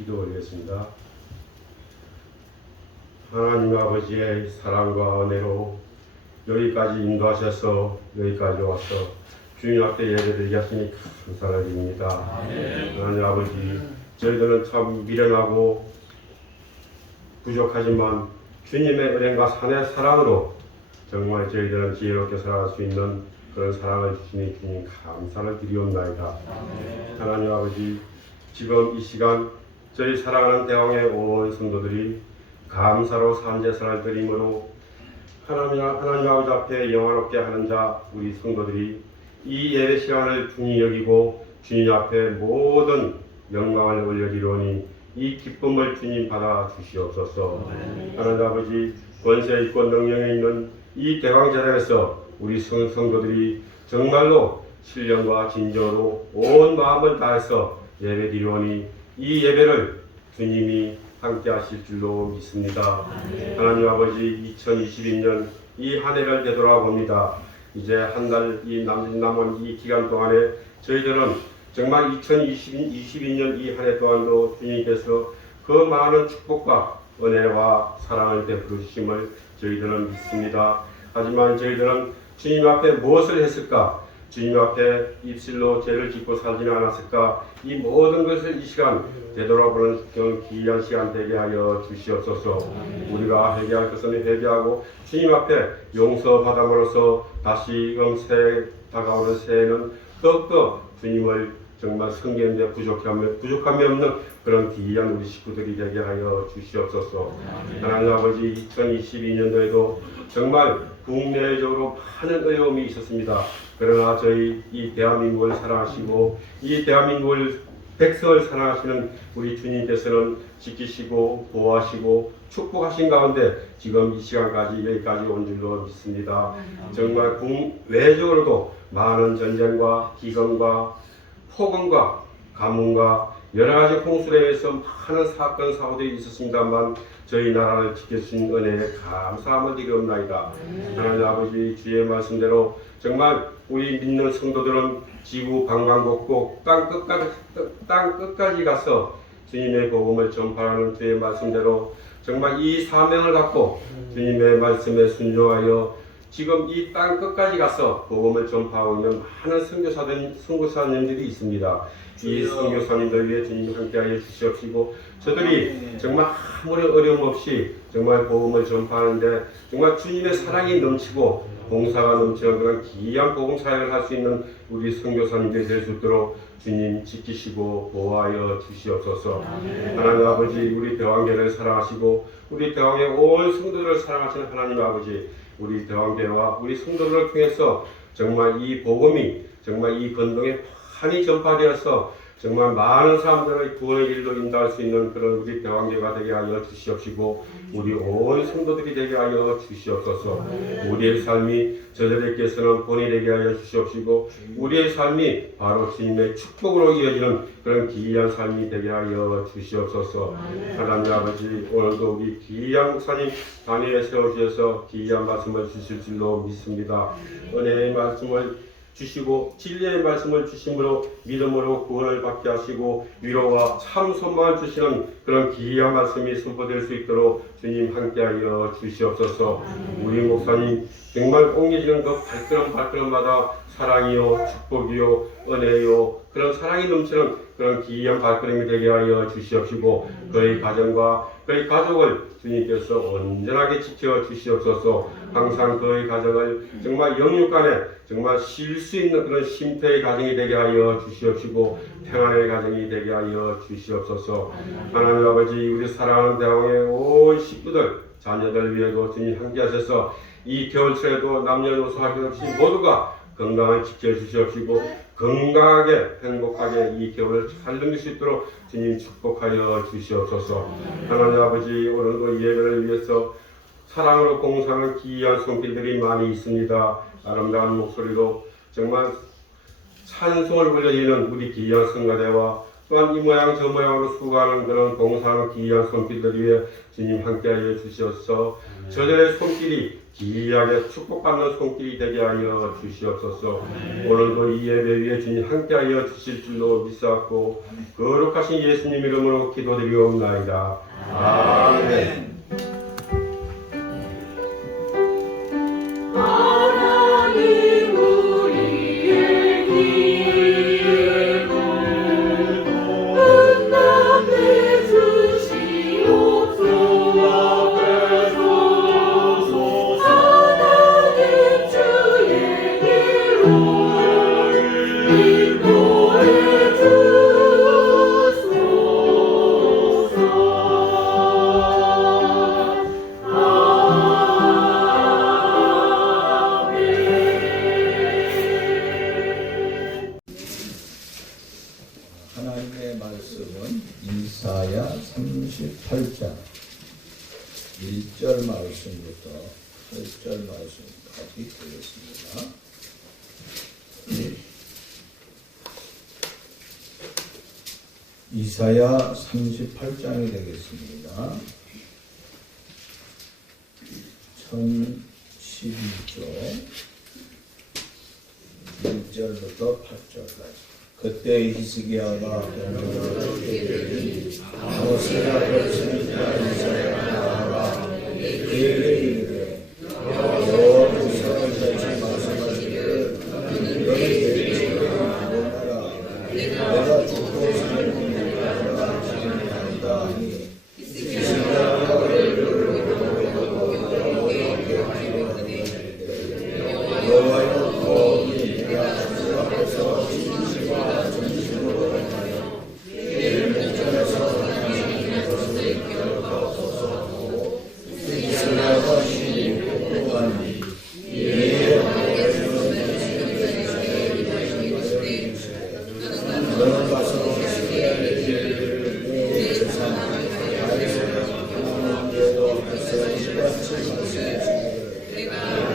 기도 올리겠습니다. 하나님 아버지의 사랑과 은혜로 여기까지 인도하셔서 여기까지 와서 주님 앞에 예배드리게 하시니 감사를 드립니다. 하나님 아버지, 저희들은 참 미련하고 부족하지만 주님의 은혜와 산의 사랑으로 정말 저희들은 지혜롭게 살아갈 수 있는 그런 사랑을 주시니 주님 감사를 드리옵나이다. 하나님 아버지, 지금 이 시간 저희 사랑하는 대왕의 온 성도들이 감사로 산제사를 드림으로 하나님 아버지 앞에 영화롭게 하는 자 우리 성도들이 이 예배 시간을 중히 여기고 주님 앞에 모든 영광을 올려드리오니 이 기쁨을 주님 받아 주시옵소서. 하나님 아버지, 권세 있고 능력이 있는 이 대왕제단에서 우리 성도들이 정말로 신령과 진정으로 온 마음을 다해서 예배드리오니 이 예배를 주님이 함께 하실 줄로 믿습니다. 하나님 아버지, 2022년 이 한 해를 되돌아봅니다. 이제 한 달 이 남은 이 기간 동안에 저희들은 정말 2022년 이 한 해 동안도 주님께서 그 많은 축복과 은혜와 사랑을 베풀어 주심을 저희들은 믿습니다. 하지만 저희들은 주님 앞에 무엇을 했을까? 주님 앞에 입술로 죄를 짓고 살지는 않았을까? 이 모든 것을 이 시간 되돌아보는 그런 귀한 시간 되게 하여 주시옵소서. 우리가 회개할 것은 회개하고 주님 앞에 용서받음으로써 다시금 다가오는 새해는 더욱더 주님을 정말 섬기는데 부족함이 없는 그런 귀한 우리 식구들이 되게 하여 주시옵소서. 하나님 아버지, 2022년도에도 정말 국내적으로 많은 어려움이 있었습니다. 그러나 저희 이 대한민국을 사랑하시고 이 대한민국을 백성을 사랑하시는 우리 주님께서는 지키시고 보호하시고 축복하신 가운데 지금 이 시간까지 여기까지 온 줄로 믿습니다. 정말 국외적으로도 많은 전쟁과 기근과 폭언과 가뭄과 여러 가지 홍수에 의해서 많은 사건 사고들이 있었습니다만 저희 나라를 지켜주신 은혜에 감사함을 드리옵나이다. 하나님 아버지, 주의 말씀대로 정말 우리 믿는 성도들은 지구 방방곡곡 땅 끝까지 가서 주님의 복음을 전파하는 주의 말씀대로 정말 이 사명을 갖고 주님의 말씀에 순종하여 지금 이 땅 끝까지 가서 복음을 전파하고 있는 많은 선교사님들이 있습니다. 이 선교사님들 위해 주님 함께하여 주시옵시고 저들이 정말 아무런 어려움 없이 정말 복음을 전파하는데 정말 주님의 사랑이 넘치고 봉사가 넘치는 그런 귀한 복음 사역을 할 수 있는 우리 선교사님들이 될 수 있도록 주님 지키시고 보호하여 주시옵소서. 하나님 아버지, 우리 대왕교회를 사랑하시고 우리 대왕의 온 성도들을 사랑하시는 하나님 아버지, 우리 대왕교회와 우리 성도들을 통해서 정말 이 복음이 정말 이 건동에 많이 전파되어서 정말 많은 사람들의 구원의 길로 인도할 수 있는 그런 우리 대왕교회가 되게 하여 주시옵시고 우리 온 성도들이 되게 하여 주시옵소서. 우리의 삶이 저들에게서는 본이 되게 하여 주시옵시고 우리의 삶이 바로 주님의 축복으로 이어지는 그런 귀한 삶이 되게 하여 주시옵소서. 하나님 아버지, 오늘도 우리 귀한 목사님 단위에 세워주셔서 귀한 말씀을 주실 줄로 믿습니다. 은혜의 말씀을 주시고 진리의 말씀을 주심으로 믿음으로 구원을 받게 하시고 위로와 참 소망을 주시는 그런 귀한 말씀이 선포될 수 있도록 주님 함께하여 주시옵소서. 우리 목사님 정말 옮겨지는 그 발걸음마다 사랑이요 축복이요 은혜요 그런 사랑이 넘치는 그런 귀한 발걸음이 되게 하여 주시옵시고 그의 가정과 그의 가족을 주님께서 온전하게 지켜 주시옵소서. 항상 그의 가정을 정말 영육간에 정말 쉴 수 있는 그런 쉼터의 가정이 되게 하여 주시옵시고 평안의 가정이 되게 하여 주시옵소서. 하나님 아버지, 우리 사랑하는 대왕의 온 식구들 자녀들 위해도 주님 함께 하셔서 이 겨울철에도 남녀노소 할 것 없이 모두가 건강을 지켜주시옵시고 건강하게 행복하게 이 겨울을 잘 넘길 수 있도록 주님 축복하여 주시옵소서. 하나님 아버지, 오늘도 예배를 위해서 사랑으로 공상하는 귀한 손길들이 많이 있습니다. 아름다운 목소리로 정말 찬송을 불러주는 우리 귀한 성가대와 또한 이 모양 저 모양으로 수고하는 그런 봉사하는 귀한 손길들 위해 주님 함께하여 주시옵소서. 저들의 손길이 귀하게 축복받는 손길이 되게 하여 주시옵소서. 오늘도 이 예배 위에 주님 함께하여 주실 줄로 믿사옵고 거룩하신 예수님 이름으로 기도드리옵나이다. 아멘. 하나님의 말씀은 이사야 38장 1절 말씀부터 8절 말씀까지 되겠습니다. 이사야 38장이 되겠습니다. 1012조 1절부터 8절까지. 그때 히스기야가 아모스가 펼치니까 이사야가 나아가 그에게 이르되 여호와께서 이같이 말씀하시기를 너희 대적을 일어나라 내가 죽고 살고 내가 지금 간다 하니 히스기야가 그를 부르고 여호와께 기도하되 여호와여 거기 내가 주 앞에서 진실과 전심으로 행하여 이를 목전에서 당신의 것을 기억하옵소서 하고 히스기야가 심히 복종하니 이에 너는 가서 히스기야에게 이르되 세상 다윗의 하나님께서 앞에서 이같이 말씀하시기를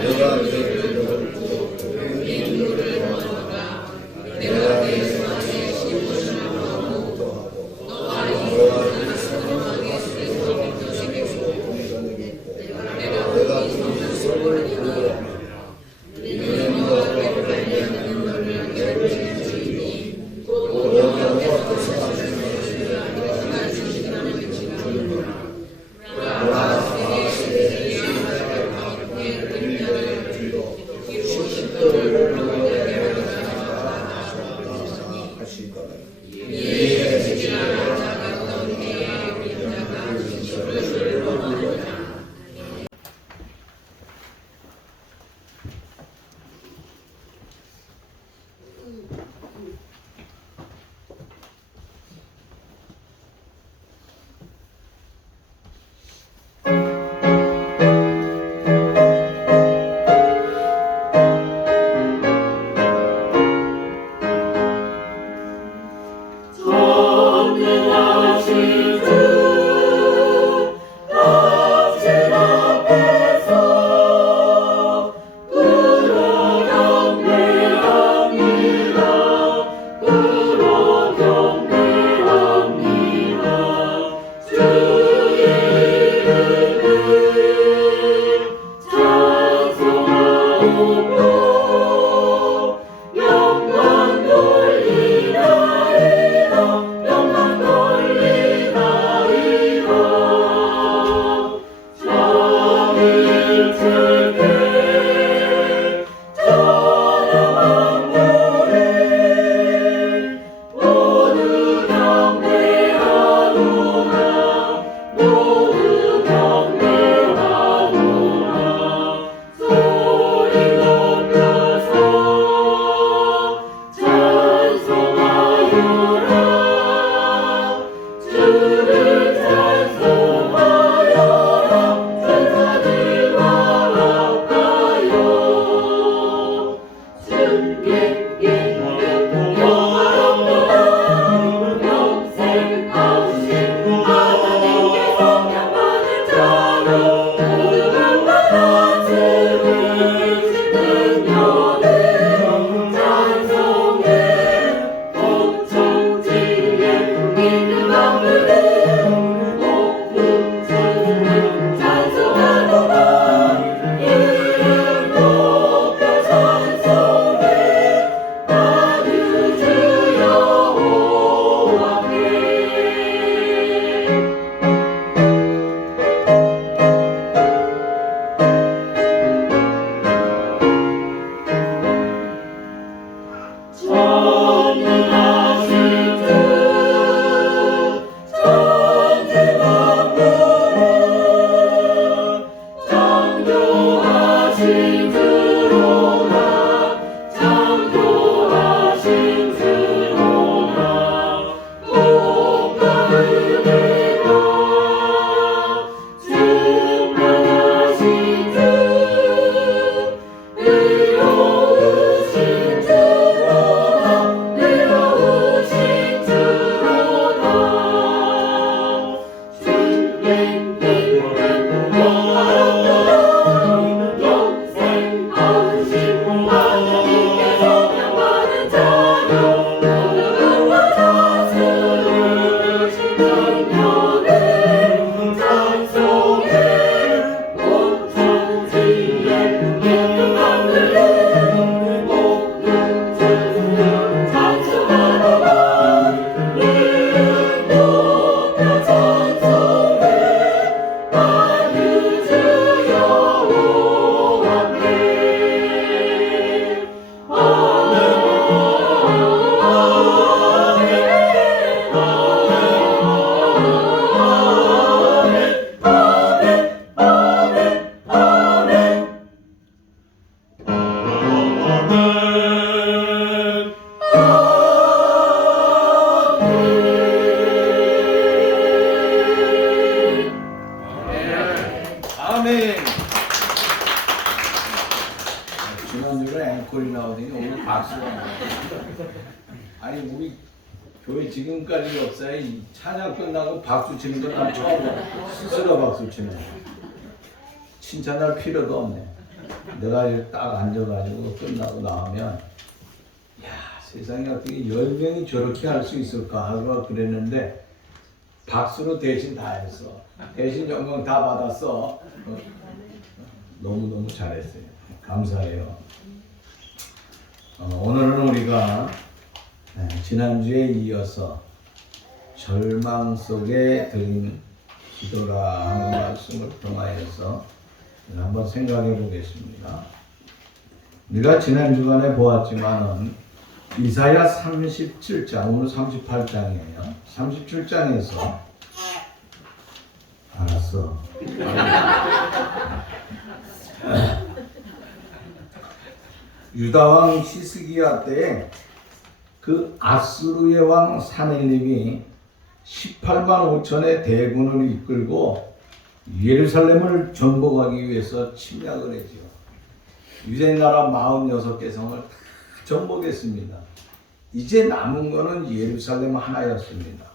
내가 너희를 듣고 네 눈을 감아라 내가 내 손안에 심으신 마음도 하고 너와 네 사랑하게 쓰는 것에게서 공전하겠고 내가 네 손을 부르라 너는 너와 그에게는 너를 결정지니 또 여호와께서 하시는 것을 내가 주시는 것이라 저 박수가. 아니 우리 교회 지금까지 역사에 이 찬양 끝나고 박수 치는 건 난 처음 봐. 스스로 박수 치는 거. 칭찬할 필요도 없네. 내가 이렇게 딱 앉아가지고 끝나고 나오면 야 세상에 어떻게 10명이 저렇게 할 수 있을까 하고 그랬는데 박수로 대신 다 했어. 대신 영광 다 받았어. 너무너무 잘했어요. 감사해요. 오늘은 우리가 지난주에 이어서 절망 속에 드린 기도라 하는 말씀을 통하여서 한번 생각해 보겠습니다. 우리가 지난 주간에 보았지만은 이사야 37장, 오늘 38장이에요. 37장에서 알았어. 유다왕 히스기야 때에 그 아수르의 왕 사네립이 18만 5천의 대군을 이끌고 예루살렘을 정복하기 위해서 침략을 했죠. 유대나라 46개 성을 다 정복했습니다. 이제 남은 것은 예루살렘 하나였습니다.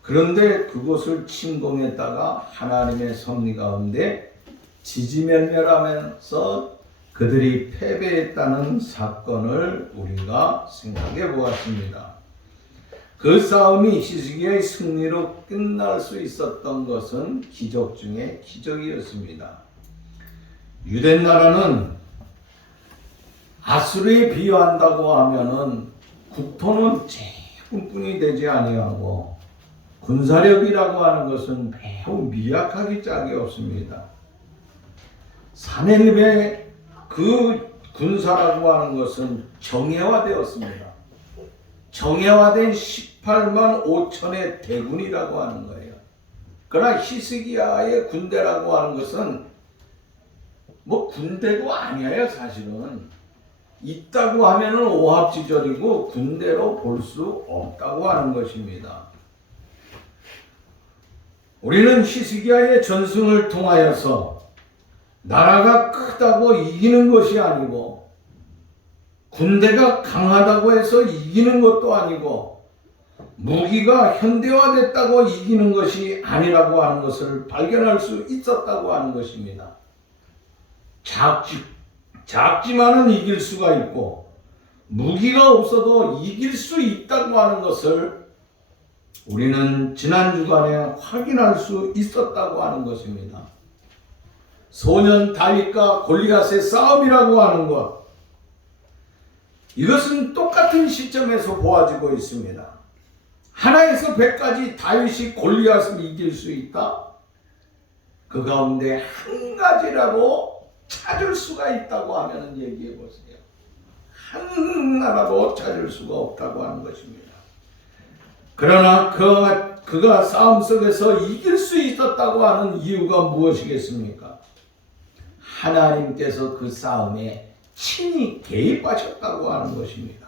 그런데 그곳을 침공했다가 하나님의 섭리 가운데 지지멸멸하면서 그들이 패배했다는 사건을 우리가 생각해 보았습니다. 그 싸움이 히스기야의 승리로 끝날 수 있었던 것은 기적 중에 기적이었습니다. 유대나라는 아수르에 비유한다고 하면은 국토는 조금뿐이 되지 아니하고 군사력이라고 하는 것은 매우 미약하기 짝이 없습니다. 사네립의 그 군사라고 하는 것은 정예화되었습니다. 정예화된 18만 5천의 대군이라고 하는 거예요. 그러나 히스기야의 군대라고 하는 것은 뭐 군대도 아니에요. 사실은 있다고 하면은 오합지졸이고 군대로 볼 수 없다고 하는 것입니다. 우리는 히스기야의 전승을 통하여서 나라가 크다고 이기는 것이 아니고 군대가 강하다고 해서 이기는 것도 아니고 무기가 현대화됐다고 이기는 것이 아니라고 하는 것을 발견할 수 있었다고 하는 것입니다. 작지만은 이길 수가 있고 무기가 없어도 이길 수 있다고 하는 것을 우리는 지난 주간에 확인할 수 있었다고 하는 것입니다. 소년 다윗과 골리앗의 싸움이라고 하는 것, 이것은 똑같은 시점에서 보아지고 있습니다. 하나에서 100까지 다윗이 골리앗을 이길 수 있다? 그 가운데 한 가지라도 찾을 수가 있다고 하면 얘기해 보세요. 하나라도 찾을 수가 없다고 하는 것입니다. 그러나 그가 싸움 속에서 이길 수 있었다고 하는 이유가 무엇이겠습니까? 하나님께서 그 싸움에 친히 개입하셨다고 하는 것입니다.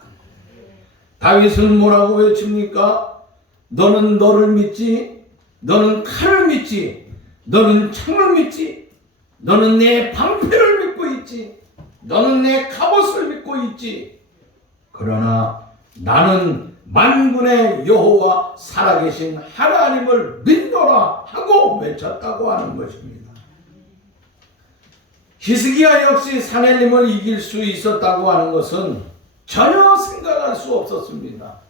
다윗은 뭐라고 외칩니까? 너는 너를 믿지, 너는 칼을 믿지, 너는 창을 믿지, 너는 내 방패를 믿고 있지, 너는 내 갑옷을 믿고 있지. 그러나 나는 만군의 여호와 살아계신 하나님을 믿노라 하고 외쳤다고 하는 것입니다. 히스기야 역시 사네립을 이길 수 있었다고 하는 것은 전혀 생각할 수 없었습니다.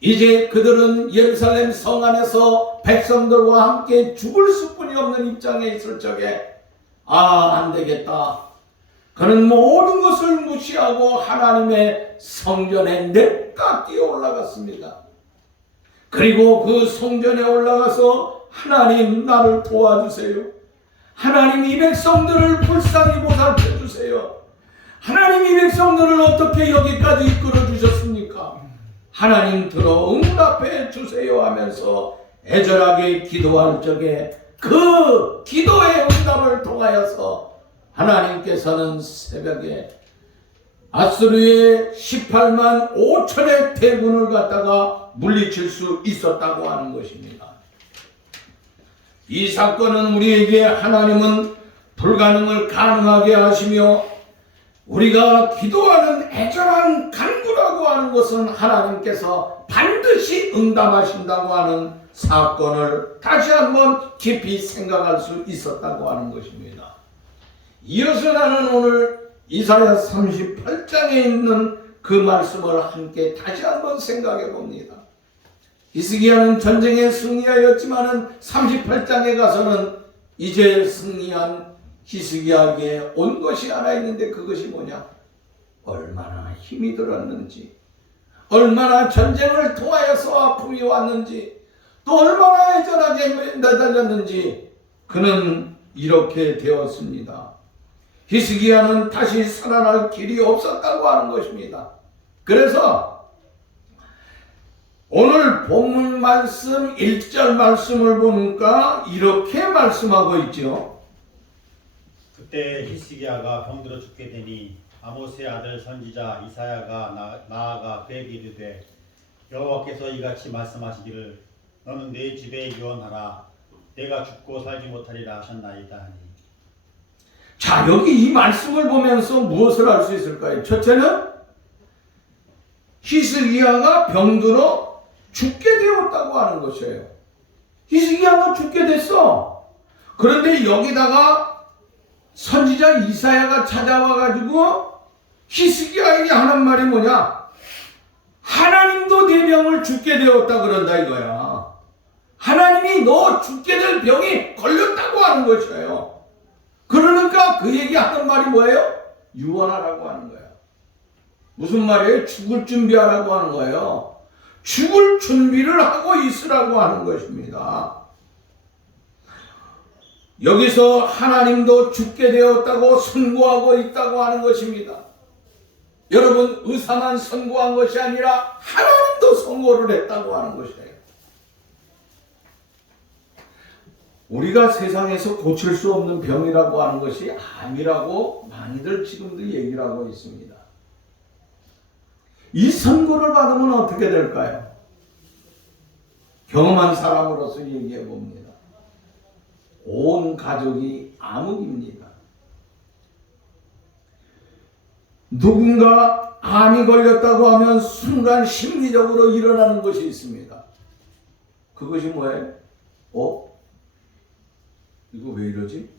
이제 그들은 예루살렘 성 안에서 백성들과 함께 죽을 수뿐이 없는 입장에 있을 적에 안 되겠다. 그는 모든 것을 무시하고 하나님의 성전에 냅다 뛰어 올라갔습니다. 그리고 그 성전에 올라가서 하나님 나를 도와주세요. 하나님 이 백성들을 불쌍히 보살펴 주세요. 하나님 이 백성들을 어떻게 여기까지 이끌어 주셨습니까? 하나님 들어 응답해 주세요 하면서 애절하게 기도할 적에 그 기도의 응답을 통하여서 하나님께서는 새벽에 아수르의 18만 5천의 대군을 갖다가 물리칠 수 있었다고 하는 것입니다. 이 사건은 우리에게 하나님은 불가능을 가능하게 하시며 우리가 기도하는 애절한 간구라고 하는 것은 하나님께서 반드시 응답하신다고 하는 사건을 다시 한번 깊이 생각할 수 있었다고 하는 것입니다. 이어서 나는 오늘 이사야 38장에 있는 그 말씀을 함께 다시 한번 생각해 봅니다. 히스기야는 전쟁에 승리하였지만은 38장에 가서는 이제 승리한 히스기야에게 온 것이 하나 있는데 그것이 뭐냐? 얼마나 힘이 들었는지, 얼마나 전쟁을 통하여서 아픔이 왔는지, 또 얼마나 애절하게 매달렸는지 그는 이렇게 되었습니다. 히스기야는 다시 살아날 길이 없었다고 하는 것입니다. 그래서 오늘 본문 말씀 1절 말씀을 보니까 이렇게 말씀하고 있죠. 그때 히스기야가 병들어 죽게 되니 아모스의 아들 선지자 이사야가 나아가 그에게 이르되 여호와께서 이같이 말씀하시기를 너는 내 집에 유언하라 내가 죽고 살지 못하리라 하셨나이다 하니. 자, 여기 이 말씀을 보면서 무엇을 알 수 있을까요? 첫째는 히스기야가 병들어 죽게 되었다고 하는 것이에요. 히스기야가 죽게 됐어. 그런데 여기다가 선지자 이사야가 찾아와가지고 히스기야에게 하는 말이 뭐냐? 하나님도 내 병을 죽게 되었다 그런다 이거야. 하나님이 너 죽게 될 병이 걸렸다고 하는 것이에요. 그러니까 그에게 하는 말이 뭐예요? 유언하라고 하는 거예요. 무슨 말이에요? 죽을 준비하라고 하는 거예요. 죽을 준비를 하고 있으라고 하는 것입니다. 여기서 하나님도 죽게 되었다고 선고하고 있다고 하는 것입니다. 여러분, 의사만 선고한 것이 아니라 하나님도 선고를 했다고 하는 것이에요. 우리가 세상에서 고칠 수 없는 병이라고 하는 것이 암이라고 많이들 지금도 얘기를 하고 있습니다. 이 선고를 받으면 어떻게 될까요? 경험한 사람으로서 얘기해 봅니다. 온 가족이 암흑입니다. 누군가 암이 걸렸다고 하면 순간 심리적으로 일어나는 것이 있습니다. 그것이 뭐예요? 이거 왜 이러지?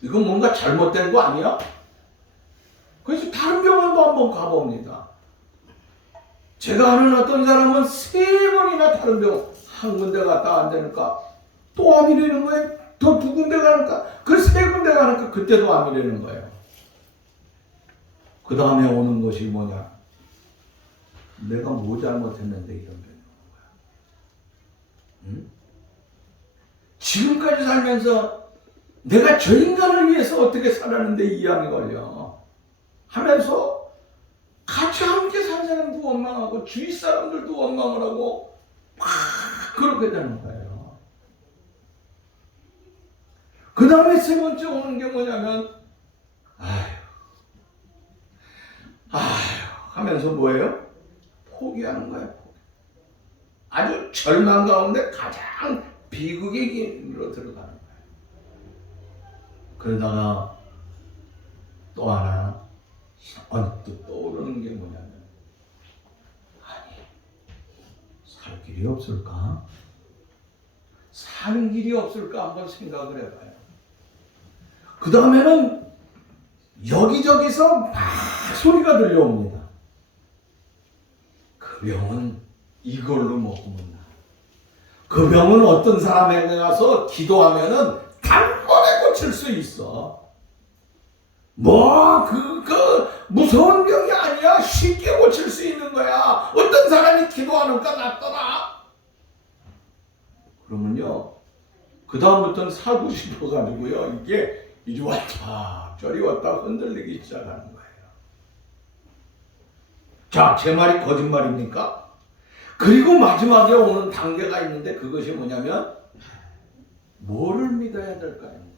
이거 뭔가 잘못된 거 아니야? 그래서 다른 병원도 한번 가봅니다. 제가 아는 어떤 사람은 3번이나 다른 병원 한 군데 갔다 앉으니까 또 암이 되는 거예요. 또 2군데 가니까 그 3군데 가니까 그때도 암이 되는 거예요. 그 다음에 오는 것이 뭐냐? 내가 뭐 잘못했는데 이런 병이 오는 거야. 응? 지금까지 살면서 내가 저 인간을 위해서 어떻게 살았는데 이 암이 걸려 하면서 같이 함께 산 사람도 원망하고 주위 사람들도 원망을 하고 막 그렇게 되는 거예요. 그 다음에 3번째 오는 게 뭐냐면 하면서 뭐예요? 포기하는 거예요. 아주 절망 가운데 가장 비극의 길로 들어가는 거예요. 그러다가 또 하나 언뜻 떠오르는 게 뭐냐면 살 길이 없을까? 사는 길이 없을까? 한번 생각을 해봐요. 그 다음에는 여기저기서 막 소리가 들려옵니다. 그 병은 이걸로 먹으면 나. 그 병은 어떤 사람에게 가서 기도하면은 단번에 고칠 수 있어. 그 무서운 병이 아니야. 쉽게 고칠 수 있는 거야. 어떤 사람이 기도하니까 낫더라. 그러면요, 그 다음부터는 살고 싶어가지고요, 이게 이리 왔다 저리 왔다 흔들리기 시작하는 거예요. 자, 제 말이 거짓말입니까? 그리고 마지막에 오는 단계가 있는데 그것이 뭐냐면 뭐를 믿어야 될까 하는 거예요.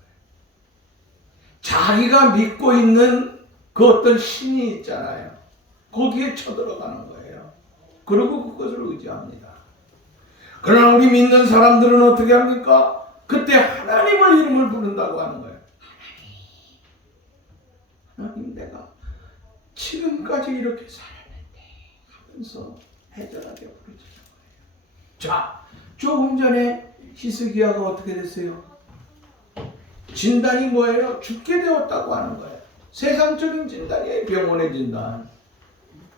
자기가 믿고 있는 그 어떤 신이 있잖아요. 거기에 쳐들어가는 거예요. 그리고 그것을 의지합니다. 그러나 우리 믿는 사람들은 어떻게 합니까? 그때 하나님의 이름을 부른다고 하는 거예요. 하나님, 내가 지금까지 이렇게 살았는데 하면서 해결하게 부르짖는 거예요. 자, 조금 전에 히스기야가 어떻게 됐어요? 진단이 뭐예요? 죽게 되었다고 하는 거예요. 세상적인 진단이에요. 병원의 진단.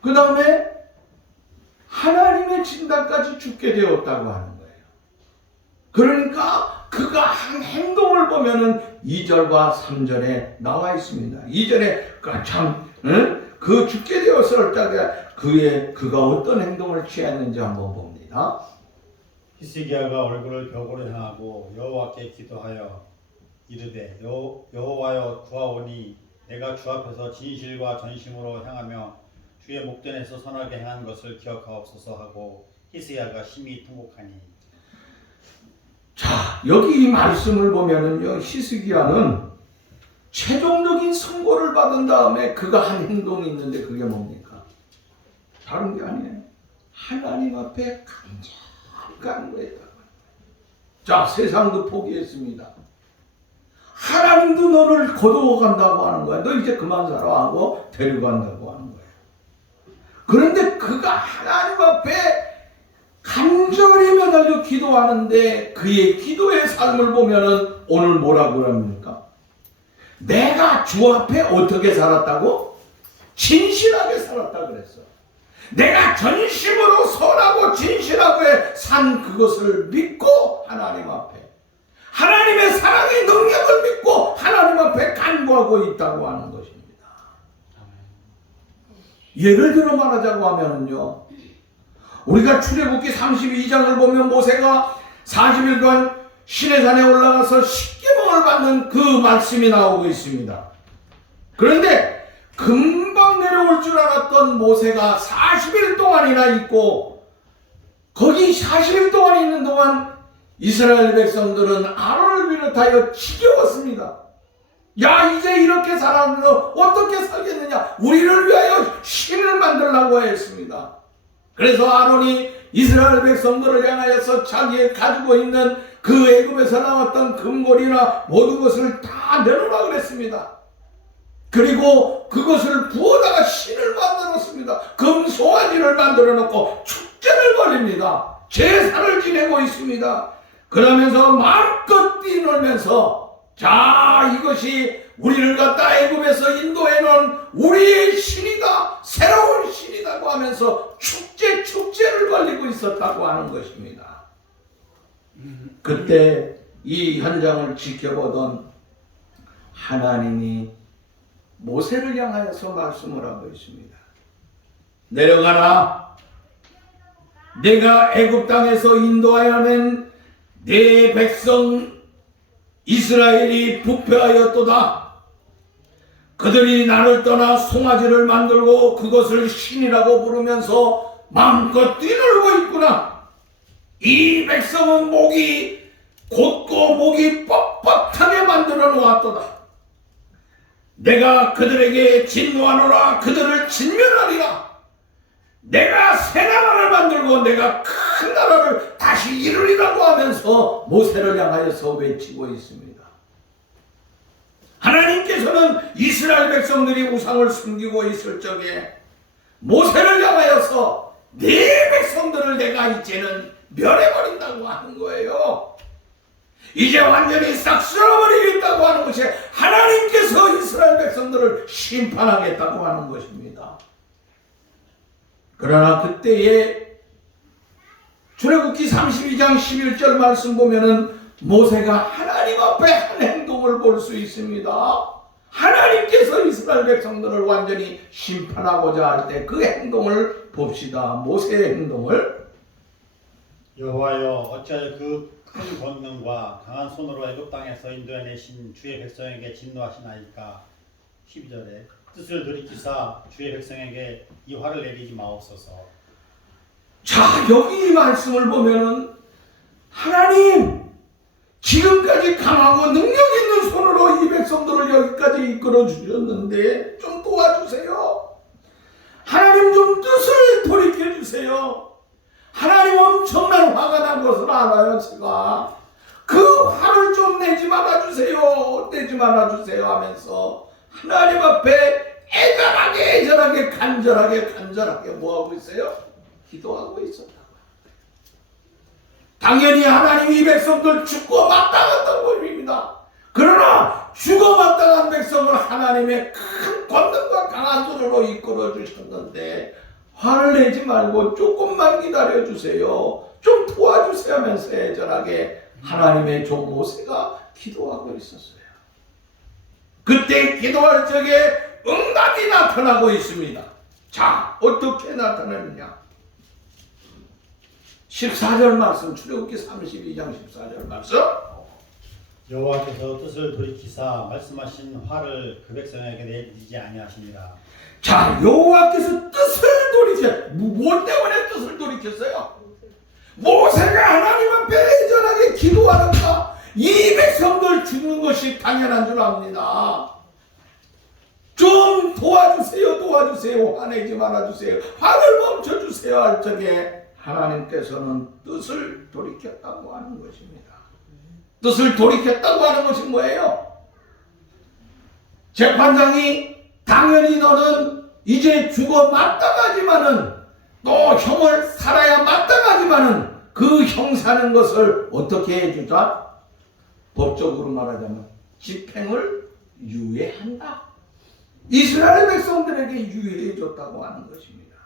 그 다음에 하나님의 진단까지 죽게 되었다고 하는 거예요. 그러니까 그가 한 행동을 보면은 2절과 3절에 나와 있습니다. 2절에 그 죽게 되었을 때 그가 어떤 행동을 취했는지 한번 봅니다. 히스기야가 얼굴을 벽으로 향하고 여호와께 기도하여 이르되 여호와여 구하오니 내가 주 앞에서 진실과 전심으로 향하며 주의 목전에서 선하게 행한 것을 기억하옵소서 하고 히스기야가 심히 통곡하니. 자, 여기 이 말씀을 보면은요, 히스기야는 최종적인 선고를 받은 다음에 그가 한 행동이 있는데 그게 뭡니까? 다른 게 아니에요. 하나님 앞에 간구했다고. 자, 세상도 포기했습니다. 하나님도 너를 거두어 간다고 하는 거야. 너 이제 그만 살아 하고 데려간다고 하는 거예요. 그런데 그가 하나님 앞에 간절히 매달려 기도하는데 그의 기도의 삶을 보면은 오늘 뭐라고 합니까? 내가 주 앞에 어떻게 살았다고? 진실하게 살았다 그랬어. 내가 전심으로 선하고 진실하게 산 그것을 믿고 하나님 앞에 하나님의 사랑의 능력을 믿고 하나님 앞에 간구하고 있다고 하는 것입니다. 예를 들어 말하자고 하면요, 우리가 출애굽기 32장을 보면 모세가 40일간 시내산에 올라가서 십계명을 받는 그 말씀이 나오고 있습니다. 그런데 금방 내려올 줄 알았던 모세가 40일 동안이나 있고 거기 40일 동안 있는 동안 이스라엘 백성들은 아론을 비롯하여 지겨웠습니다. 야, 이제 이렇게 살았는데 어떻게 살겠느냐? 우리를 위하여 신을 만들라고 했습니다. 그래서 아론이 이스라엘 백성들을 향하여서 자기의 가지고 있는 그 애굽에서 나왔던 금고리나 모든 것을 다 내놓으라 그랬습니다. 그리고 그것을 부어다가 신을 만들었습니다. 금송아지를 만들어 놓고 축제를 벌입니다. 제사를 지내고 있습니다. 그러면서 마음껏 뛰놀면서 자, 이것이 우리를 갖다 애굽에서 인도해 놓은 우리의 신이다, 새로운 신이라고 하면서 축제를 벌이고 있었다고 하는 것입니다. 그때 이 현장을 지켜보던 하나님이 모세를 향하여서 말씀을 하고 있습니다. 내려가라. 내가 애굽 땅에서 인도하여 낸 내 백성 이스라엘이 부패하였도다. 그들이 나를 떠나 송아지를 만들고 그것을 신이라고 부르면서 마음껏 뛰놀고 있구나. 이 백성은 목이 곧고 목이 뻣뻣하게 만들어 놓았도다. 내가 그들에게 진노하노라. 그들을 진멸하리라. 내가 새 나라를 만들고 내가 큰 나라를 다시 이루리라고 하면서 모세를 향하여서 외치고 있습니다. 하나님께서는 이스라엘 백성들이 우상을 숨기고 있을 적에 모세를 향하여서 네 백성들을 내가 이제는 멸해버린다고 하는 거예요. 이제 완전히 싹 쓸어버리겠다고 하는 것이 하나님께서 이스라엘 백성들을 심판하겠다고 하는 것입니다. 그러나 그때에 출애굽기 32장 11절 말씀 보면은 모세가 하나님 앞에 한 행동을 볼 수 있습니다. 하나님께서 이스라엘 백성들을 완전히 심판하고자 할 때 그 행동을 봅시다. 모세의 행동을. 여호와여, 어찌하여 그 큰 권능과 강한 손으로 애굽 땅에서 인도해내신 주의 백성에게 진노하시나이까. 12절에 뜻을 돌이키사 주의 백성에게 이 화를 내리지 마옵소서. 자, 여기 이 말씀을 보면은 하나님 지금까지 강하고 능력 있는 손으로 이 백성들을 여기까지 이끌어 주셨는데 좀 도와주세요. 하나님 좀 뜻을 돌이켜 주세요. 하나님 엄청난 화가 난 것을 알아요. 제가 그 화를 좀 내지 말아주세요 하면서 하나님 앞에 애절하게 간절하게 뭐하고 있어요? 기도하고 있었다고. 당연히 하나님이 이 백성들 죽고 마땅했던 것입니다. 그러나 죽어 마땅한 백성을 하나님의 큰 권능과 강한 손으로 이끌어 주셨는데 화를 내지 말고 조금만 기다려 주세요. 좀 도와주세요 하면서 애절하게 하나님의 종 모세가 기도하고 있었어요. 그때 기도할 적에 응답이 나타나고 있습니다. 자, 어떻게 나타나느냐? 14절 말씀, 출애굽기 32장 14절 말씀. 여호와께서 뜻을 돌이키사 말씀하신 화를 그 백성에게 내리지 아니하시니라. 자, 여호와께서 뜻을 돌이켰어요. 뭐 때문에 뜻을 돌이켰어요? 모세가 하나님 앞에 애절하게 기도하는가? 이 백성들 죽는 것이 당연한 줄 압니다. 좀 도와주세요. 화내지 말아주세요. 화를 멈춰주세요 할 적에 하나님께서는 뜻을 돌이켰다고 하는 것입니다. 뜻을 돌이켰다고 하는 것이 뭐예요? 재판장이 당연히 너는 이제 죽어 마땅하지만은 또 형을 살아야 마땅하지만은 그 형 사는 것을 어떻게 해주자? 법적으로 말하자면 집행을 유예한다. 이스라엘 백성들에게 유예해 줬다고 하는 것입니다.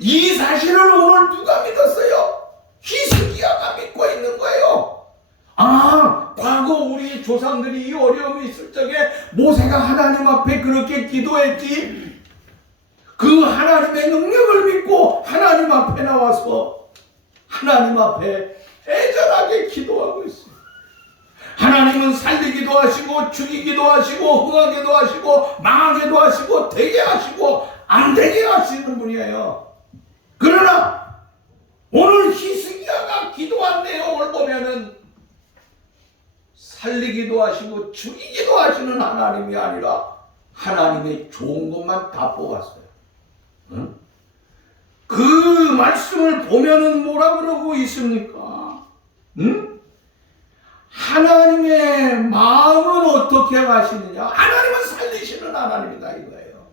이 사실을 오늘 누가 믿었어요? 히스기야가 믿고 있는 거예요. 아, 과거 우리 조상들이 이 어려움이 있을 적에 모세가 하나님 앞에 그렇게 기도했지. 그 하나님의 능력을 믿고 하나님 앞에 나와서 하나님 앞에 애절하게 기도하고 있어요. 하나님은 살리기도 하시고 죽이기도 하시고 흥하게도 하시고 망하게도 하시고 되게 하시고 안 되게 하시는 분이에요. 그러나 오늘 히스기야가 기도한 내용을 보면은 살리기도 하시고 죽이기도 하시는 하나님이 아니라 하나님의 좋은 것만 다 뽑았어요. 응? 그 말씀을 보면은 뭐라 그러고 있습니까? 응? 하나님의 마음은 어떻게 하시느냐? 하나님은 살리시는 하나님이다 이거예요.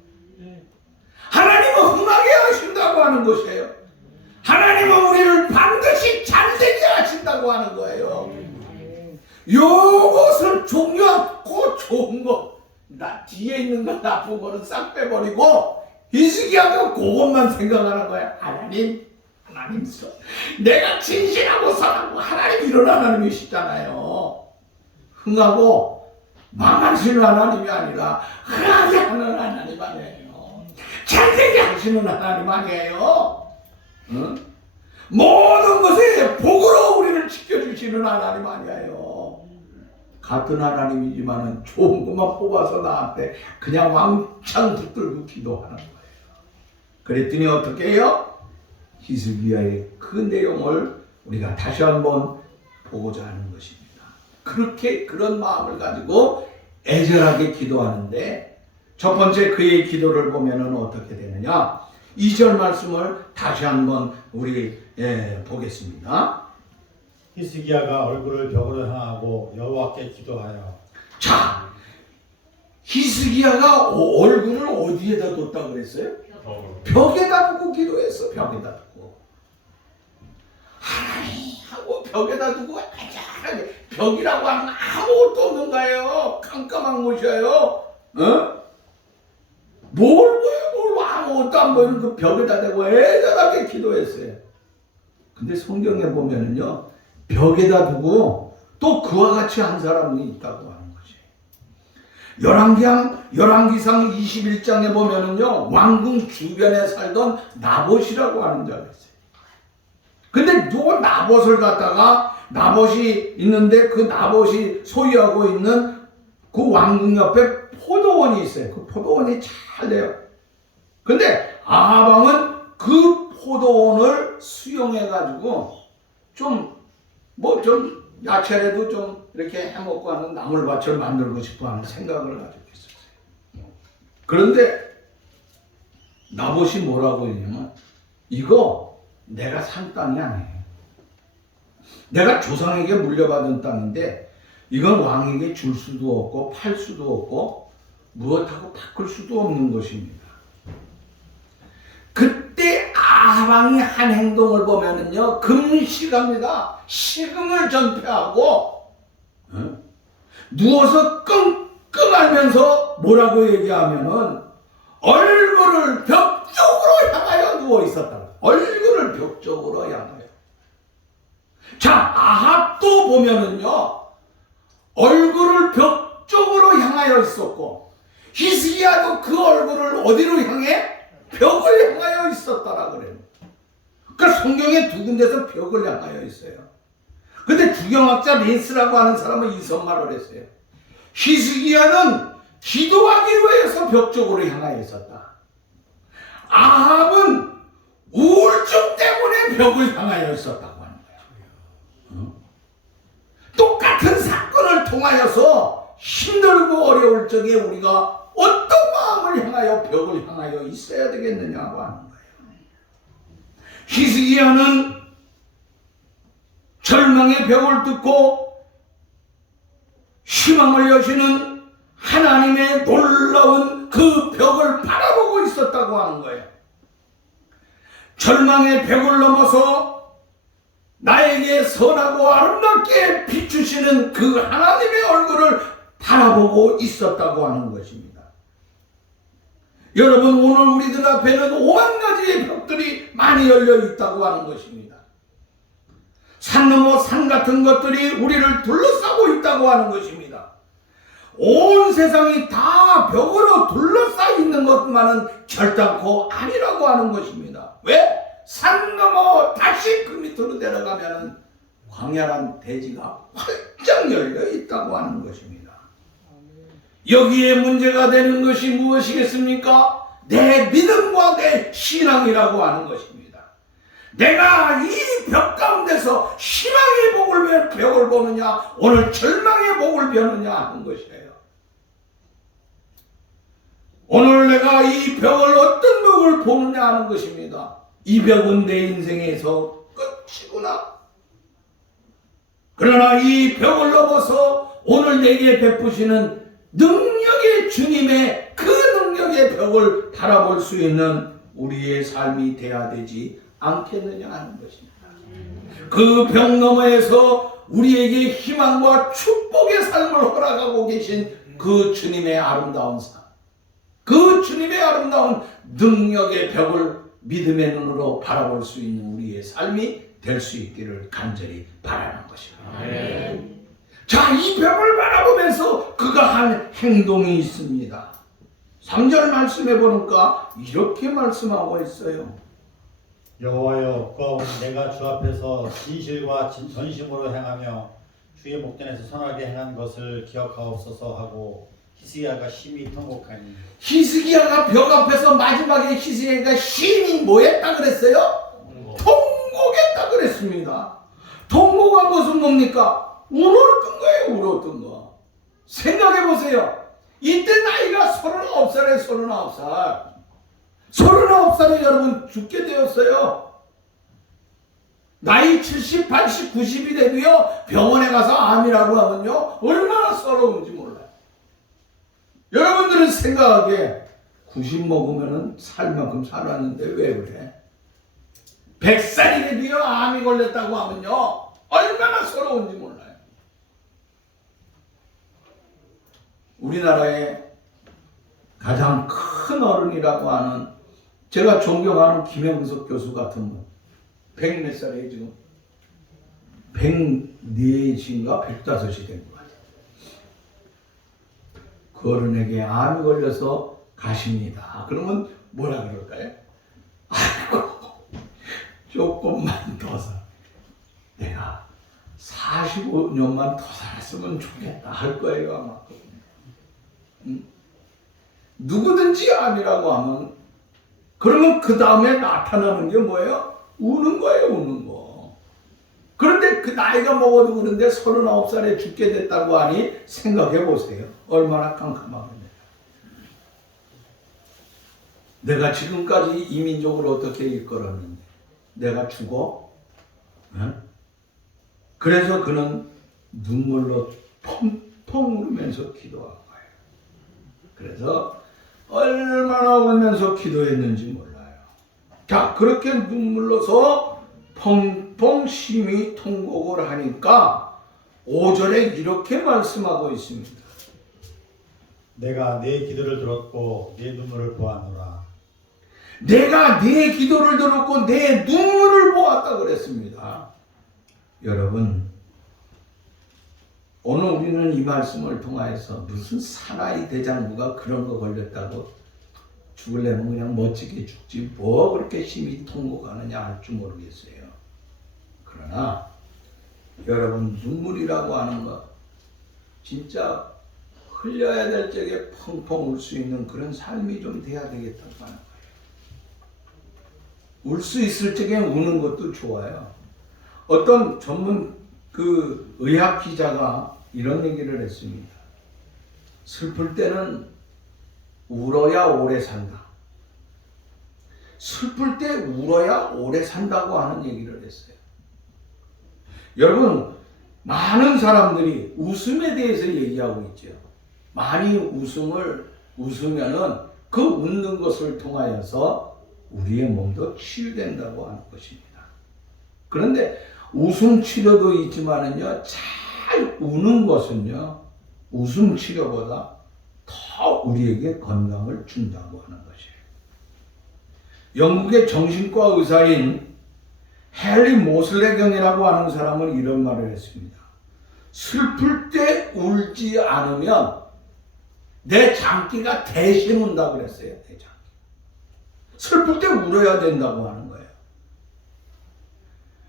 하나님은 흥하게 하신다고 하는 것이에요. 하나님은 우리를 반드시 잘되게 하신다고 하는 거예요. 요것을 중요한 그 좋은 거, 나 뒤에 있는 거 나쁜 거는 싹 빼버리고 히스기야가 그것만 생각하는 거야. 하나님 내가 진실하고 선하고 하나님 이런 하나님이시잖아요. 흥하고 망하시는 하나님이 아니라 흥하게 하는 하나님 아니에요. 잘되게 하시는 하나님 아니에요. 응? 모든 것에 복으로 우리를 지켜주시는 하나님 아니에요. 같은 하나님이지만 좋은 것만 뽑아서 나한테 그냥 왕창 붙들고 기도하는 거예요. 그랬더니 어떻게 해요? 히스기야의 그 내용을 우리가 다시 한번 보고자 하는 것입니다. 그렇게 그런 마음을 가지고 애절하게 기도하는데 첫 번째 그의 기도를 보면은 어떻게 되느냐? 2절 말씀을 다시 한번 우리 보겠습니다. 히스기야가 얼굴을 벽으로 향하고 여호와께 기도하여. 자, 히스기야가 얼굴을 어디에다 뒀다 그랬어요? 벽에다 두고 기도했어. 벽에다 두고 하나님하고 벽에다 두고 애절하게. 벽이라고 하면 아무것도 없는 거예요. 깜깜한 곳이에요. 어? 뭘 보여? 아무것도 안 보이는 그 벽에다 대고 애절하게 기도했어요. 근데 성경에 보면은요, 벽에다 두고 또 그와 같이 한 사람이 있다고 하는 거지. 열왕기상 21장에 보면은요, 왕궁 주변에 살던 나봇이라고 하는 자가 있어요. 근데 또 나봇을 갖다가 나봇이 있는데 그 나봇이 소유하고 있는 그 왕궁 옆에 포도원이 있어요. 그 포도원이 잘 돼요. 근데 아합왕은 그 포도원을 수용해가지고 좀 야채라도 좀 이렇게 해먹고 하는 나물밭을 만들고 싶어 하는 생각을 가지고 있었어요. 그런데 나봇이 뭐라고 했냐면 이거 내가 산 땅이 아니에요. 내가 조상에게 물려받은 땅인데 이건 왕에게 줄 수도 없고 팔 수도 없고 무엇하고 바꿀 수도 없는 것입니다. 그때 아합왕이 한 행동을 보면은요, 금식합니다. 식음을 전폐하고 누워서 끙끙 앓면서 뭐라고 얘기하면은 얼굴을 벽 쪽으로 향하여 누워 있었다. 얼굴을 벽 쪽으로 향하여. 자, 아합도 보면은요, 얼굴을 벽 쪽으로 향하여 있었고, 히스기야도 그 얼굴을 어디로 향해? 벽을 향하여 있었다라 그래요. 그러니까 성경에 두 군데서 벽을 향하여 있어요. 근데 주경학자 린스라고 하는 사람은 이선말을 했어요. 히스기야는 기도하기 위해서 벽 쪽으로 향하여 있었다. 아합은 우울증 때문에 벽을 향하여 있었다고 하는 거야. 똑같은 사건을 통하여서 힘들고 어려울 적에 우리가 어떤 마음을 향하여 벽을 향하여 있어야 되겠느냐고 하는 거예요. 히스기야는 절망의 벽을 뚫고 희망을 여시는 하나님의 놀라운 그 벽을 바라보고 있었다고 하는 거예요. 절망의 벽을 넘어서 나에게 선하고 아름답게 비추시는 그 하나님의 얼굴을 바라보고 있었다고 하는 것입니다. 여러분, 오늘 우리들 앞에는 5만 가지의 벽들이 많이 열려 있다고 하는 것입니다. 산 넘어 산 같은 것들이 우리를 둘러싸고 있다고 하는 것입니다. 온 세상이 다 벽으로 둘러싸여 있는 것만은 결단코 아니라고 하는 것입니다. 왜? 산 넘어 다시 그 밑으로 내려가면은 광야란 대지가 활짝 열려 있다고 하는 것입니다. 여기에 문제가 되는 것이 무엇이겠습니까? 내 믿음과 내 신앙이라고 하는 것입니다. 내가 이 벽 가운데서 희망의 벽을 보느냐, 오늘 절망의 벽을 보느냐 하는 것이에요. 오늘 내가 이 벽을 어떤 벽을 보느냐 하는 것입니다. 이 벽은 내 인생에서 끝이구나. 그러나 이 벽을 넘어서 오늘 내게 베푸시는 능력의 주님의 그 능력의 벽을 바라볼 수 있는 우리의 삶이 되어야 되지 않겠느냐 하는 것입니다. 그 벽 너머에서 우리에게 희망과 축복의 삶을 허락하고 계신 그 주님의 아름다운 삶, 그 주님의 아름다운 능력의 벽을 믿음의 눈으로 바라볼 수 있는 우리의 삶이 될 수 있기를 간절히 바라는 것입니다. 아멘. 자, 이 벽을 바라보면서 그가 한 행동이 있습니다. 3절 말씀해 보니까 이렇게 말씀하고 있어요. 여호와여, 곧 내가 주 앞에서 진실과 전심으로 행하며 주의 목전에서 선하게 행한 것을 기억하옵소서 하고 히스기야가 심히 통곡하니. 히스기야가 벽 앞에서 마지막에 히스기야가 심히 뭐 했다 그랬어요? 통곡했다 그랬습니다. 통곡한 것은 뭡니까? 울었던 거예요. 울었던 거. 생각해 보세요. 이때 나이가 39살에 39살. 39살에 여러분 죽게 되었어요. 나이 70, 80, 90이 돼도요, 병원에 가서 암이라고 하면요, 얼마나 서러운지 몰라요. 여러분들은 생각하기에 90 먹으면 살 만큼 살았는데 왜 그래? 100살이 돼도요, 암이 걸렸다고 하면요, 얼마나 서러운지 몰라요. 우리나라의 가장 큰 어른이라고 하는, 제가 존경하는 김영석 교수 같은 분, 100 몇 살이에요 지금? 104인가 105이 된 것 같아요. 그 어른에게 암이 걸려서 가십니다. 그러면 뭐라 그럴까요? 아이고, 조금만 더 살, 내가 45년만 더 살았으면 좋겠다 할 거예요 아마. 누구든지 암이라고 하면, 그러면 그 다음에 나타나는 게 뭐예요? 우는 거예요, 우는 거. 그런데 그 나이가 먹어도 그런데 39살에 죽게 됐다고 하니 생각해 보세요. 얼마나 깜깜하겠냐. 내가 지금까지 이 민족을 어떻게 이끌었는데 내가 죽어? 응? 그래서 그는 눈물로 펑펑 울면서 기도한 거예요. 그래서 얼마나 울면서 기도했는지 몰라요. 자, 그렇게 눈물로서 펑펑 심히 통곡을 하니까 5절에 이렇게 말씀하고 있습니다. 내가 내 기도를 들었고 내 눈물을 보았노라. 내가 내 기도를 들었고 내 눈물을 보았다 그랬습니다. 여러분, 오늘 우리는 이 말씀을 통하여서 무슨 사나이 대장부가 그런 거 걸렸다고 죽으려면 그냥 멋지게 죽지 뭐 그렇게 심히 통곡하느냐 할 줄 모르겠어요. 그러나 여러분, 눈물이라고 하는 것 진짜 흘려야 될 적에 펑펑 울 수 있는 그런 삶이 좀 돼야 되겠다고 하는 거예요. 울 수 있을 적에 우는 것도 좋아요. 어떤 전문 의학 기자가 이런 얘기를 했습니다. 슬플 때는 울어야 오래 산다. 슬플 때 울어야 오래 산다고 하는 얘기를 했어요. 여러분, 많은 사람들이 웃음에 대해서 얘기하고 있죠. 많이 웃으면은 그 웃는 것을 통하여서 우리의 몸도 치유된다고 하는 것입니다. 그런데 웃음 치료도 있지만은요, 잘 우는 것은요, 웃음 치료보다 더 우리에게 건강을 준다고 하는 것이에요. 영국의 정신과 의사인 헨리 모슬레경이라고 하는 사람은 이런 말을 했습니다. 슬플 때 울지 않으면 내 장기가 대신 운다고 그랬어요. 내 장기. 슬플 때 울어야 된다고 하는 거예요.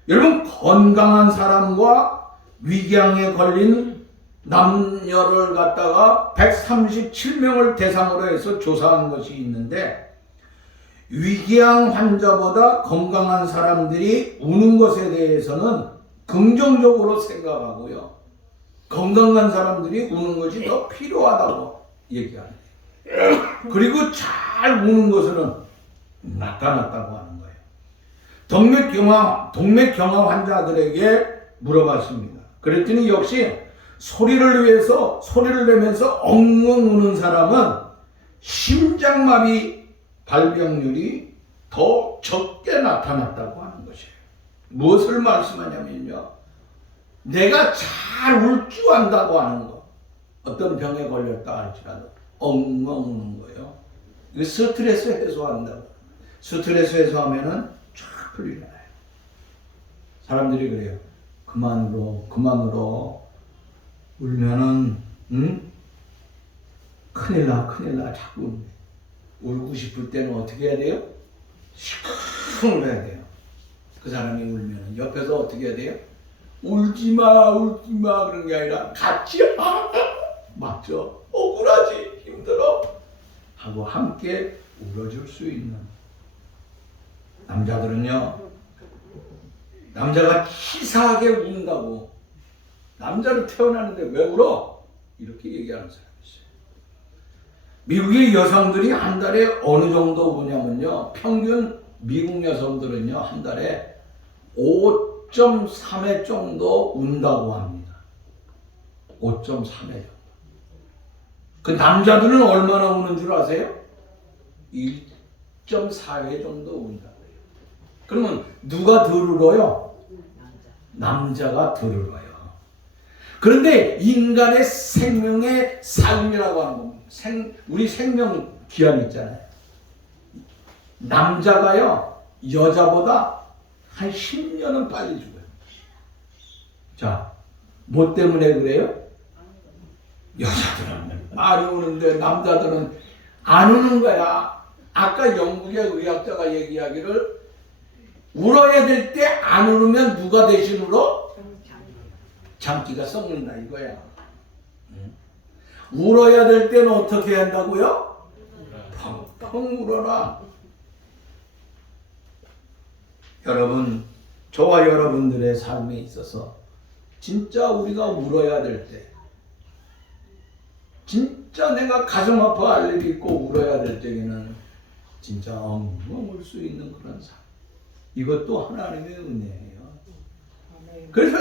여러분, 건강한 사람과 위궤양에 걸린 남녀를 갖다가 137명을 대상으로 해서 조사한 것이 있는데, 위궤양 환자보다 건강한 사람들이 우는 것에 대해서는 긍정적으로 생각하고요, 건강한 사람들이 우는 것이 더 필요하다고 얘기하네요. 그리고 잘 우는 것은 나타났다고 하는 거예요. 동맥경화 환자들에게 물어봤습니다. 그랬더니 역시 소리를 내면서 엉엉 우는 사람은 심장마비 발병률이 더 적게 나타났다고 하는 것이에요. 무엇을 말씀하냐면요, 내가 잘 울 줄 안다고 하는 것, 어떤 병에 걸렸다 할지라도 엉엉 우는 거예요. 이거 스트레스 해소한다고. 스트레스 해소하면은 쫙 풀리잖아요. 사람들이 그래요. 그만 울어. 울면은 큰일 나 자꾸 울네. 울고 싶을 때는 어떻게 해야 돼요? 시큰 울어야 돼요. 그 사람이 울면 옆에서 어떻게 해야 돼요? 울지마 그런 게 아니라 같이 맞죠? 억울하지, 힘들어 하고 함께 울어줄 수 있는. 남자들은요, 남자가 치사하게 운다고, 남자로 태어나는데 왜 울어? 이렇게 얘기하는 사람이 있어요. 미국의 여성들이 한 달에 어느 정도 우냐면요, 평균 미국 여성들은요, 한 달에 5.3회 정도 운다고 합니다. 5.3회 정도. 그 남자들은 얼마나 우는 줄 아세요? 1.4회 정도 운다고요. 그러면 누가 덜 울어요? 남자가 덜 울어요. 그런데 인간의 생명의 삶이라고 하는 겁니다. 우리 생명 기한 있잖아요. 남자가요, 여자보다 한 10년은 빨리 죽어요. 자, 뭐 때문에 그래요? 여자들은 많이 우는데 남자들은 안 우는 거야. 아까 영국의 의학자가 얘기하기를, 울어야 될 때 안 울으면 누가 대신 울어? 장기가 썩는다 이거야. 울어야 될 때는 어떻게 한다고요? 펑펑 울어라. 여러분, 저와 여러분들의 삶에 있어서 진짜 우리가 울어야 될 때, 진짜 내가 가슴 아파 할 일이 있고 울어야 될 때에는 진짜 엉엉 울 수 있는 그런 삶. 이것도 하나님의 은혜예요. 그래서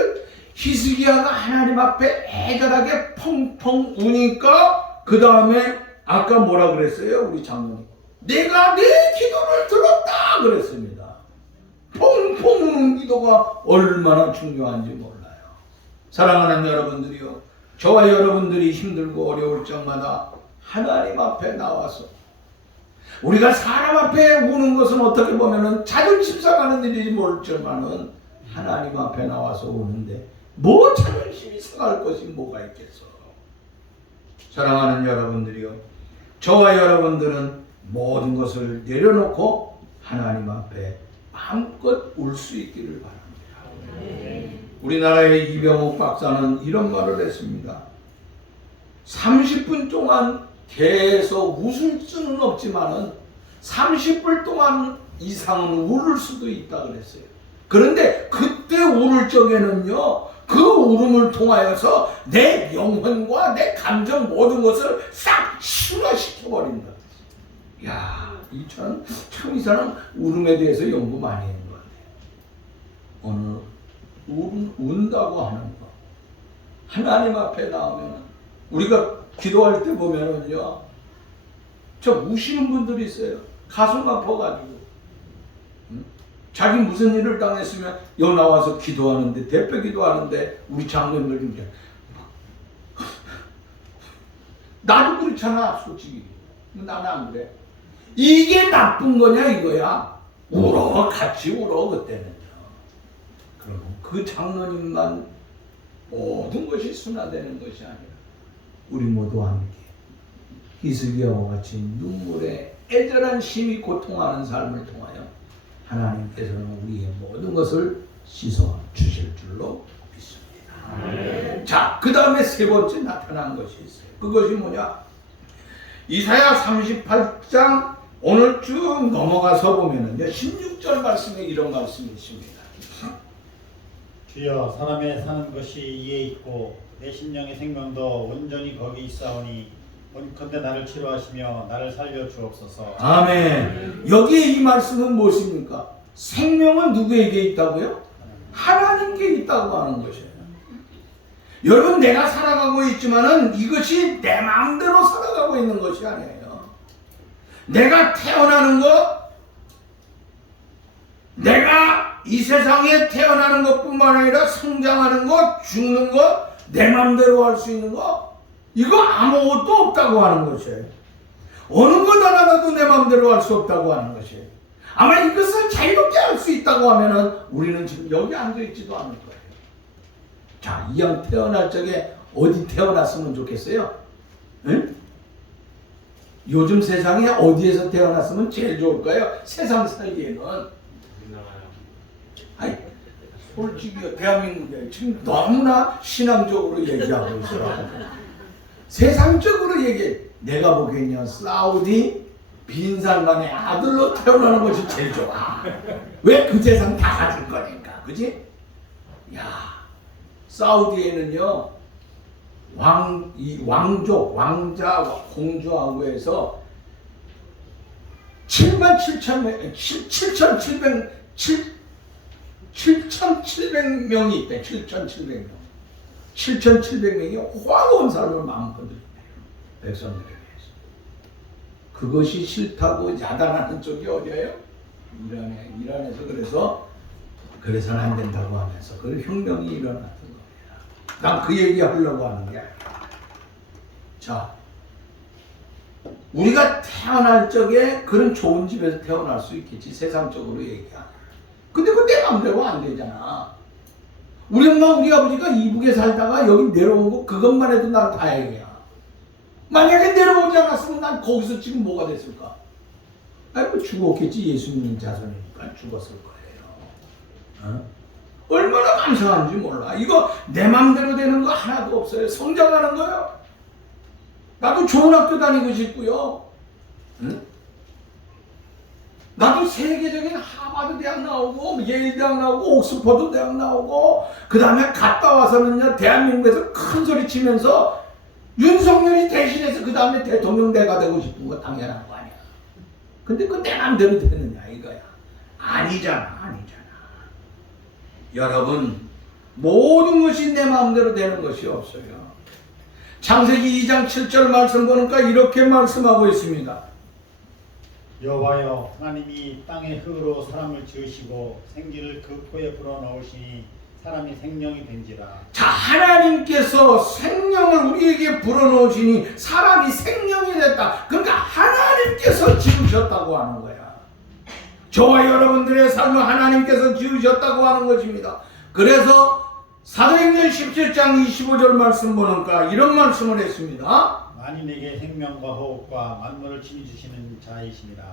히스기야가 하나님 앞에 애절하게 펑펑 우니까 그 다음에 아까 뭐라 그랬어요? 우리 장로님. 내가 내 기도를 들었다 그랬습니다. 펑펑 우는 기도가 얼마나 중요한지 몰라요. 사랑하는 여러분들이요. 저와 여러분들이 힘들고 어려울 적마다 하나님 앞에 나와서 우리가 사람 앞에 우는 것은 어떻게 보면은 자존심 상하는 일인지 모르지만은 하나님 앞에 나와서 우는데 뭐 자존심이 상할 것이 뭐가 있겠어. 사랑하는 여러분들이요. 저와 여러분들은 모든 것을 내려놓고 하나님 앞에 마음껏 울 수 있기를 바랍니다. 우리나라의 이병옥 박사는 이런 말을 했습니다. 30분 동안 계속 웃을 수는 없지만은 30분 동안 이상은 울을 수도 있다 그랬어요. 그런데 그때 울을 적에는요, 그 울음을 통하여서 내 영혼과 내 감정 모든 것을 싹 순화시켜버린다. 야, 참 이 사람 울음에 대해서 연구 많이 했는 것 같아요. 오늘 운다고 하는 거. 하나님 앞에 나오면 우리가 기도할 때 보면은요, 저 우시는 분들이 있어요. 가슴 아파가지고. 자기 무슨 일을 당했으면 여기 나와서 기도하는데, 대표 기도하는데 우리 장로님들 중에 나도 그렇잖아, 솔직히. 나는 안 그래. 이게 나쁜 거냐 이거야. 울어, 같이 울어 그때는요. 그러면 그 장로님만 모든 것이 순화되는 것이 아니라 우리 모두 함께 히스기야와 같이 눈물에 애절한 심히 고통하는 삶을 통하여 하나님께서는 우리의 모든 것을 씻어 주실 줄로 믿습니다. 자, 그 다음에 세 번째 나타난 것이 있어요. 그것이 뭐냐? 이사야 38장 오늘 쭉 넘어가서 보면은요, 16절 말씀에 이런 말씀이 있습니다. 주여, 사람의 사는 것이 이에 있고 내 심령의 생명도 온전히 거기 있사오니 원컨대 나를 치료하시며 나를 살려 주옵소서. 아멘. 여기에 이 말씀은 무엇입니까? 생명은 누구에게 있다고요? 하나님께 있다고 하는 것이에요. 여러분, 내가 살아가고 있지만은 이것이 내 마음대로 살아가고 있는 것이 아니에요. 내가 태어나는 것, 내가 이 세상에 태어나는 것뿐만 아니라 성장하는 것, 죽는 것, 내 마음대로 할 수 있는 것, 이거 아무것도 없다고 하는 것이에요. 어느 것 하나도 내 마음대로 할 수 없다고 하는 것이에요. 아마 이것을 자유롭게 할 수 있다고 하면은 우리는 지금 여기 앉아 있지도 않을 거예요. 자, 이왕 태어날 적에 어디 태어났으면 좋겠어요? 응? 요즘 세상에 어디에서 태어났으면 제일 좋을까요? 세상 살기에는. 아니, 솔직히 대한민국에 지금 너무나 신앙적으로 얘기하고 있어요. 세상적으로 얘기해. 내가 보기엔요, 사우디 빈살만의 아들로 태어나는 것이 제일 좋아. 왜? 그 재산 다 가질 거니까. 그지? 야, 사우디에는요, 왕족, 왕자, 공주하고 해서 7,700명이 있대. 7,700명. 7,700명이 확 온 사람을 마음껏 드립니다. 백성들에게. 그것이 싫다고 야단하는 쪽이 어디예요? 이란에서 그래서는 안 된다고 하면서 그 혁명이 일어났던 겁니다. 난 그 얘기 하려고 하는 게 아니야. 자, 우리가 태어날 적에 그런 좋은 집에서 태어날 수 있겠지, 세상적으로 얘기하면. 근데 그 내 맘대로 안 되잖아. 우리 엄마, 우리 아버지가 이북에 살다가 여기 내려온 거 그것만 해도 난 다행이야. 만약에 내려오지 않았으면 난 거기서 지금 뭐가 됐을까? 아이고, 죽었겠지. 예수님 자손이니까 죽었을 거예요. 얼마나 감사한지 몰라. 이거 내 맘대로 되는 거 하나도 없어요. 성장하는 거요. 나도 좋은 학교 다니고 싶고요. 응? 나도 세계적인 하버드 대학 나오고 예일 대학 나오고 옥스퍼드 대학 나오고 그 다음에 갔다 와서는요, 대한민국에서 큰 소리 치면서 윤석열이 대신해서 그 다음에 대통령 내가 되고 싶은 거 당연한 거 아니야. 근데 그 내 맘대로 되느냐 이거야. 아니잖아. 여러분, 모든 것이 내 마음대로 되는 것이 없어요. 창세기 2장 7절 말씀 보니까 이렇게 말씀하고 있습니다. 여호와여 하나님이 땅의 흙으로 사람을 지으시고 생기를 그 코에 불어넣으시니 사람이 생명이 된지라. 자, 하나님께서 생명을 우리에게 불어넣으시니 사람이 생명이 됐다. 그러니까 하나님께서 지으셨다고 하는 거야. 저와 여러분들의 삶을 하나님께서 지으셨다고 하는 것입니다. 그래서 사도행전 17장 25절 말씀 보니까 이런 말씀을 했습니다. 만인에게 생명과 호흡과 만물을 친히 주시는 자이시니라.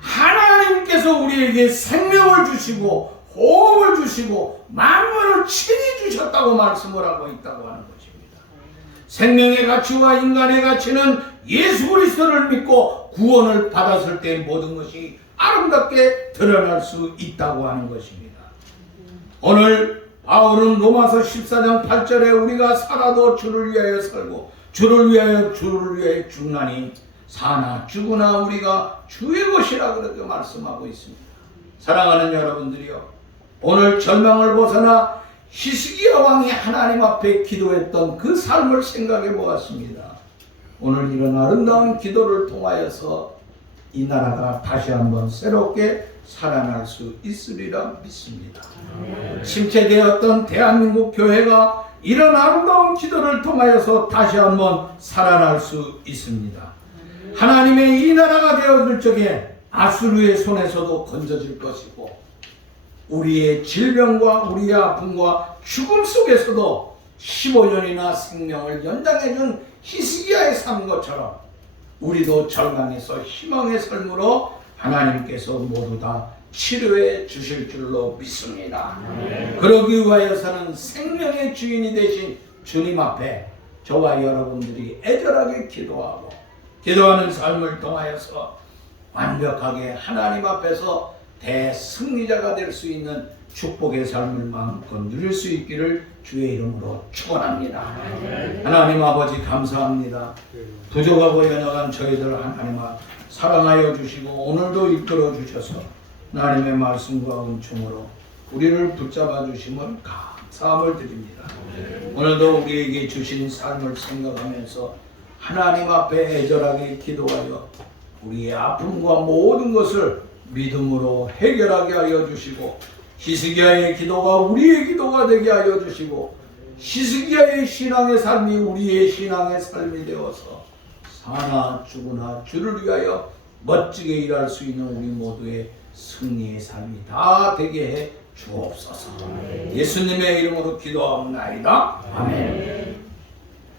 하나님께서 우리에게 생명을 주시고 호흡을 주시고 만물을 친히 주셨다고 말씀을 하고 있다고 하는 것입니다. 생명의 가치와 인간의 가치는 예수 그리스도를 믿고 구원을 받았을 때 모든 것이 아름답게 드러날 수 있다고 하는 것입니다. 오늘 바울은 로마서 14장 8절에 우리가 살아도 주를 위하여 살고 주를 위하여 죽나니 사나 죽으나 우리가 주의 것이라 그렇게 말씀하고 있습니다. 사랑하는 여러분들이요, 오늘 절망을 벗어나 히스기야 왕이 하나님 앞에 기도했던 그 삶을 생각해 보았습니다. 오늘 이런 아름다운 기도를 통하여서 이 나라가 다시 한번 새롭게 살아날 수 있으리라 믿습니다. 침체되었던 대한민국 교회가 이런 아름다운 기도를 통하여서 다시 한번 살아날 수 있습니다. 하나님의 이 나라가 되어질 적에 아수르의 손에서도 건져질 것이고 우리의 질병과 우리의 아픔과 죽음 속에서도 15년이나 생명을 연장해준 히스기야의 삶 것처럼 우리도 절망에서 희망의 삶으로 하나님께서 모두 다 치료해 주실 줄로 믿습니다. 그러기 위하여서는 생명의 주인이 되신 주님 앞에 저와 여러분들이 애절하게 기도하고 기도하는 삶을 통하여서 완벽하게 하나님 앞에서 대승리자가 될 수 있는 축복의 삶을 마음껏 누릴 수 있기를 주의 이름으로 축원합니다. 하나님 아버지 감사합니다. 부족하고 연약한 저희들 하나님 사랑하여 주시고 오늘도 이끌어 주셔서 하나님의 말씀과 은총으로 우리를 붙잡아 주심을 감사함을 드립니다. 오늘도 우리에게 주신 삶을 생각하면서 하나님 앞에 애절하게 기도하여 우리의 아픔과 모든 것을 믿음으로 해결하게 하여 주시고 히스기야의 기도가 우리의 기도가 되게 하여 주시고 히스기야의 신앙의 삶이 우리의 신앙의 삶이 되어서 사나 죽으나 주를 위하여 멋지게 일할 수 있는 우리 모두의 승리의 삶이 다 되게 해 주옵소서. 예수님의 이름으로 기도하옵나이다. 아멘.